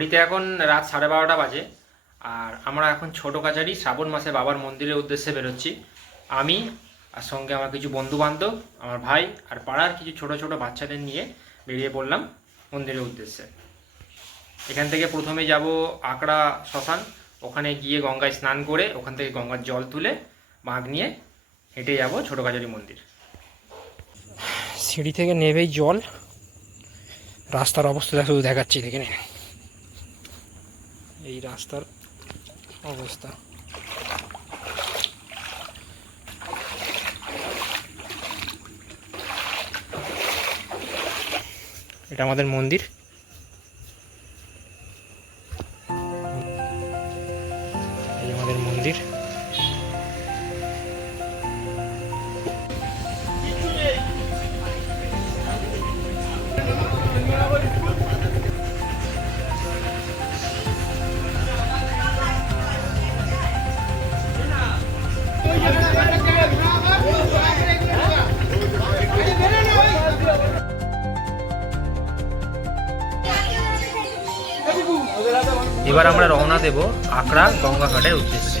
ঘড়িতে এখন রাত সাড়ে বারোটা বাজে, আর আমরা এখন ছোট কাছারি, শ্রাবণ মাসে বাবার মন্দিরের উদ্দেশ্যে বেরোচ্ছি। আমি আর সঙ্গে আমার কিছু বন্ধু বান্ধব আমার ভাই আর পাড়ার কিছু ছোট ছোট বাচ্চাদের নিয়ে বেরিয়ে পড়লাম মন্দিরের উদ্দেশ্যে। এখান থেকে প্রথমে যাব আকড়া শ্মশান, ওখানে গিয়ে গঙ্গায় স্নান করে ওখান থেকে গঙ্গার জল তুলে বাঁক নিয়ে হেঁটে যাব ছোট কাছারি মন্দির। সিঁড়ি থেকে নেবেই জল। রাস্তার অবস্থা শুধু দেখাচ্ছি দেখে নে এই রাস্তার অবস্থা। এটা আমাদের মন্দির। আমাদের মন্দির। এবার আমরা রওনা দেব আকরা গঙ্গাঘাটের উদ্দেশ্যে।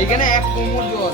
এইখানে এক কোমর জল।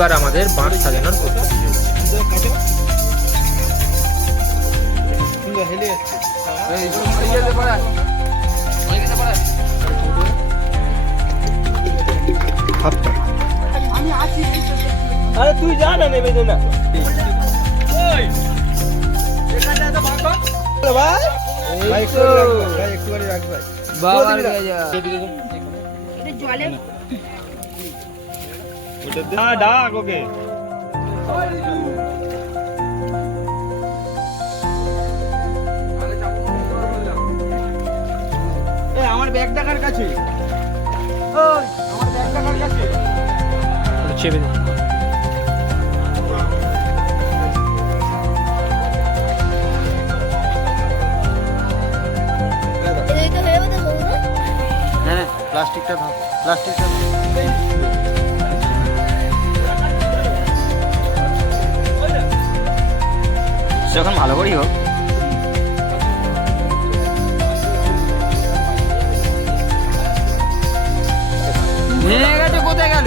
এবার আমাদের বাঁশ সাজানোর পদ্ধতি আরে তুই যা না নেমে না। একটু জলে ডাক ওকে। এ আমার ব্যাগ টাকার কাছে। আমার ব্যাগ টাকার কাছে। চেপে যখন ভালো করেই হোক। ভেঙে গেছে কোথায় গেল?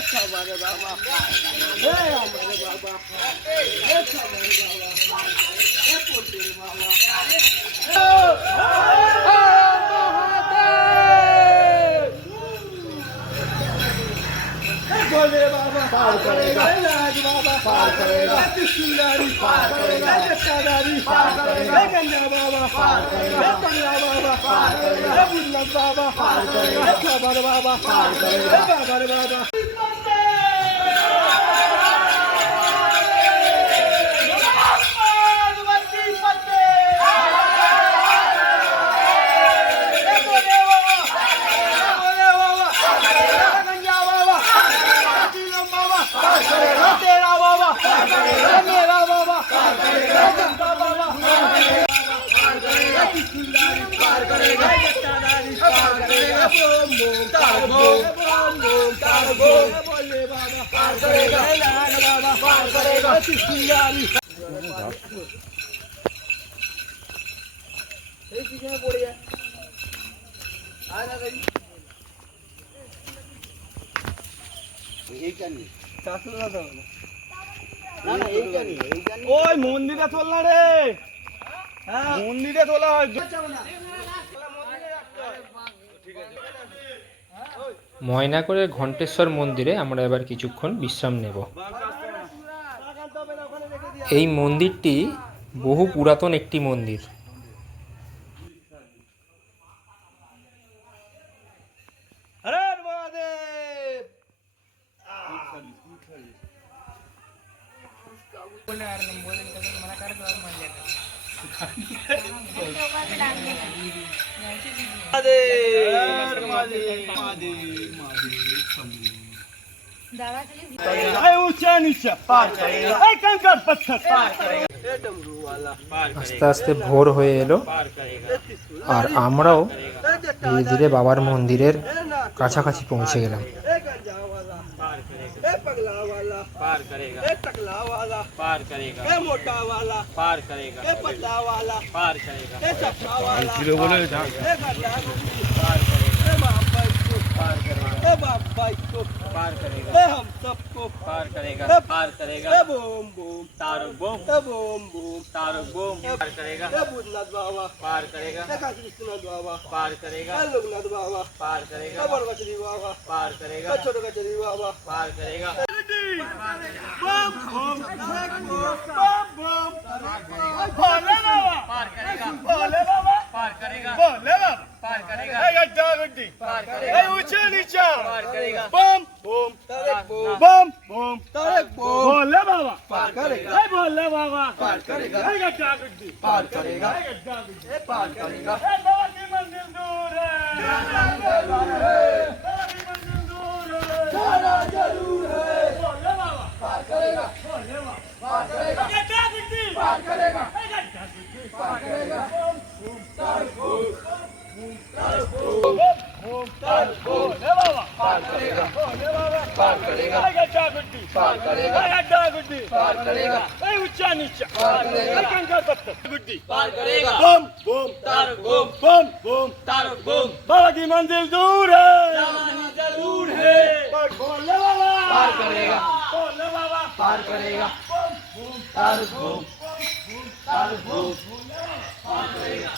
Hekabare baba. Hekabare baba. Hekabare baba. Hekabare baba. Bole baba, par karega, laaj baba, par karega, sundari, par karega, jatadari, par karega, ganja baba, par karega, panga baba, par karega, bulla baba, par karega, kabar baba, par karega, babar baba. ভাব প্লাস্টিকটা সে এখন ভালো করেই হোক ভেঙে গেছে কোথায় গেল ওই মন্দিরে তোল না রে। হ্যাঁ মন্দিরে তোলা হয়। ময়নাকরের ঘণ্টেশ্বর মন্দিরে আমরা এবার কিছুক্ষণ বিশ্রাম নেব। এই মন্দিরটি বহু পুরাতন একটি মন্দির। আস্তে আস্তে ভোর হয়ে এলো। আর আমরাও ধীরে ধীরে বাবার মন্দিরের কাছাকাছি পৌঁছে গেলাম। ए पगला वाला। पार करेगा। ए टकला वाला। पार करेगा। ए मोटा वाला। पार करेगा। ए पतला वाला। पार करेगा। ए चपटा वाला। किलो बोले था ए गड्ढा पार करेगा। ए बाप भाई को पार करेगा। ए बाप भाई को पार करेगा। ए हम सबको पार करेगा पार करेगा बूम बूम तारो बूम बूम बूम तारो बूम पार करेगा ए बुद्धनाथ बाबा पार करेगा ए बाबा पार करेगा लोकनाथ बाबा पार करेगा ए बड़गचरी बाबा पार करेगा ए छोटे गचरी बाबा पार करेगा बम बम बम बम भोले बाबा पार करेगा भोले बाबा पार करेगा भोले बाबा पार करेगा ए गड्ढा गड्ढी पार करेगा ए ऊँचे नीचा पार करेगा बम बम बम ओम तारक ओम भोले बाबा। पार करेगा हे भोले बाबा। पार करेगा। हे गड्ढा पार करेगा। हे गड्ढा गुड्डी। पार करेगा। हे बाबा की दूर है। जाना ज़रूर है बाबा की दूर है। जाना ज़रूर है। भोले बाबा। पार करेगा। भोले बाबा। पार करेगा। गड्ढा गुड्डी। पार करेगा। हे गड्ढा पार करेगा। ओम तारक ओम तारक ओम तारक ओम भोले बाबा। पार करेगा। पार करेगा अड्डा गुड्डी पार करेगा ऊँचा नीचा पार करेगा गंगा पत्थर गुड्डी पार करेगा बम बम तार बम बम बम तार बम बाबा की मंजिल दूर है मंजिल दूर है पर भोले बाबा पार करेगा भोले बाबा पार करेगा बम बम तार बम बम तार बम पार करेगा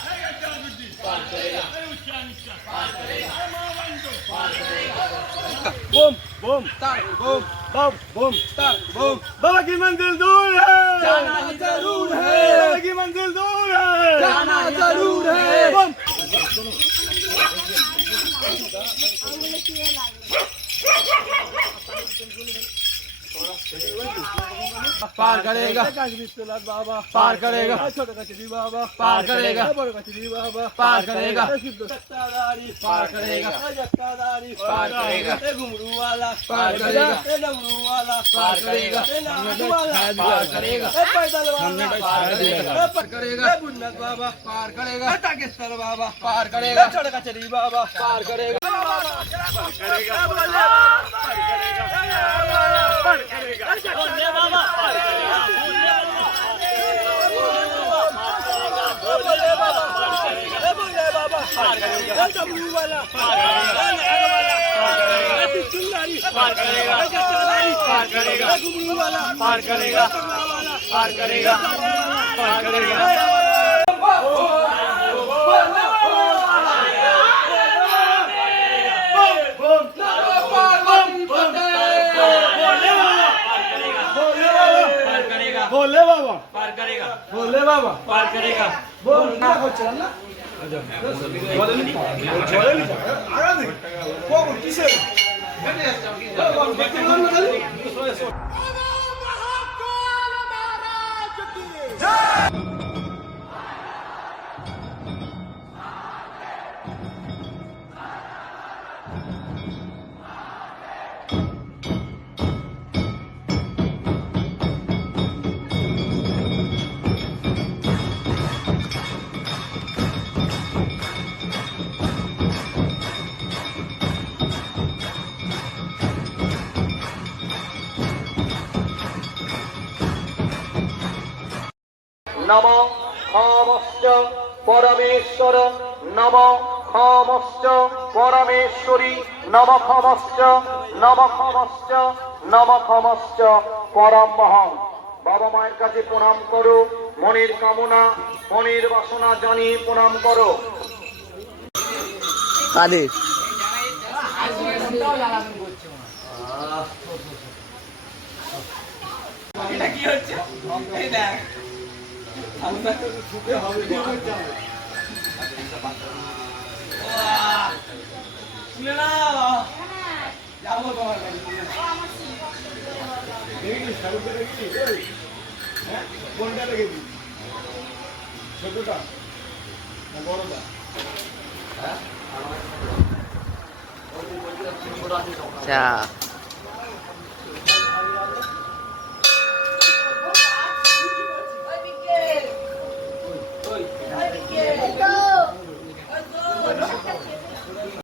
पार करेगा ऊँचा नीचा पार करेगा मावंडो पार करेगा bum bum tak bum bum bum tak bum baba ki manzil dur hai jana zarur hai baba ki manzil dur hai jana zarur hai bum কি লাগে पार करेगा बाबा पार करेगा छोटा कचरी बाबा पार करेगा बाबा पार करेगा पार करेगा पार करेगा घुमरू वाला पार करेगा वाला पार करेगा पार करेगा पैदल वाला पार करेगा पार करेगा बाबा पार करेगा बाबा पार करेगा छोटा कचरी बाबा पार करेगा पार करेगा। पार करेगा। पार करेगा। पार करेगा। पार करेगा बोले बाबा पार करेगा बोल ना हो चल ना बोले नहीं बोले नहीं आगा देख को किसे जय নম খামশ্চ পরমেশ্বর নম খামশ্চ পরমেশ্বরী নম খামশ্চ নম খামশ্চ নম খামশ্চ পরম মহং। বাবা মায়ের কাছে প্রণাম করো মনের কামনা মনের বাসনা জানিয়ে প্রণাম করো। কাদের কোনটা রেখে দিই ছোটটা না বড়টা আচ্ছা।